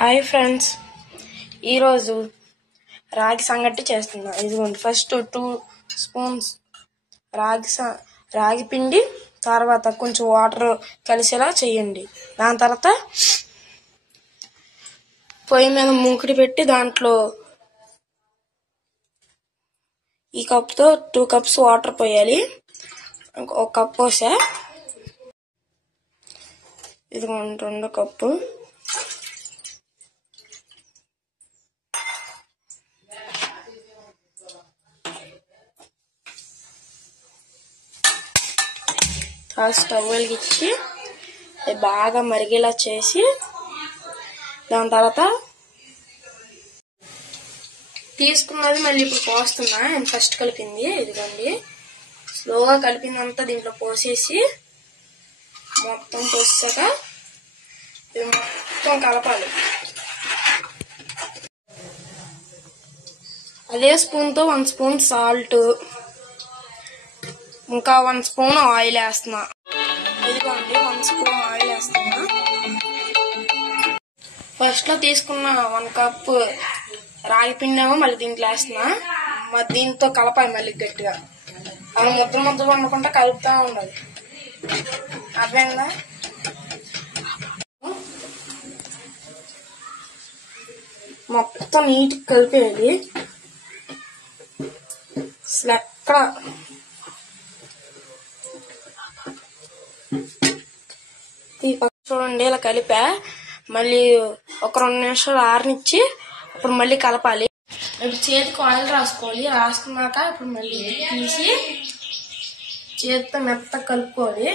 Hi friends, ఈరోజు రాగి సంగటి చేస్తున్నా. ఇదిగోండి, ఫస్ట్ 2 స్పూన్స్ రాగి పిండి, తర్వాత కొంచెం వాటర్ కలిసేలా చేయండి. దాని తర్వాత పొయ్యి మీద మూకుడి పెట్టి దాంట్లో ఈ కప్తో 2 కప్స్ వాటర్ పోయాలి. ఒక కప్ పోసా. ఇదిగోండి 2 కప్పు. స్టవ్ వెలిగించి బాగా మరిగేలా చేసి దాని తర్వాత తీసుకున్నది మళ్ళీ ఇప్పుడు పోస్తున్నా. నేను ఫస్ట్ కలిపింది ఇదిగోండి, స్లోగా కలిపిందంతా దీంట్లో పోసేసి మొత్తం పోసాక ఇది మొత్తం కలపాలి. అదే స్పూన్తో 1 స్పూన్ సాల్ట్, ఇంకా 1 స్పూన్ ఆయిల్ వేస్తున్నా. ఇదిగోండి 1 స్పూన్ ఆయిల్ వేస్తున్నా. ఫస్ట్ లో తీసుకున్న 1 కప్ రాగి పిండేమో మళ్ళీ దీంట్లో వేస్తున్నా. మరి దీంతో కలపాలి మళ్ళీ గట్టిగా. అవి ముద్దలు వండుకుంటా కలుపుతా ఉండాలి. అర్థమైందా? మొత్తం నీట్గా కలిపేయాలి. అసలు ఎక్కడ చూడండి, ఇలా కలిపా. మళ్ళీ ఒక 2 నిమిషాలు ఆరనిచ్చి ఇప్పుడు మళ్ళీ కలపాలి. ఇప్పుడు చేతికి ఆయిల్ రాసుకోవాలి. రాసుకున్నాక ఇప్పుడు మళ్ళీ తీసి చేతితో మెత్తగా కలుపుకోవాలి.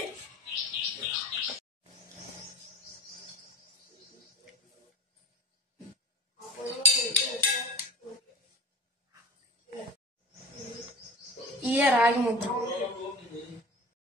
ఇదే రాగి ముద్ద.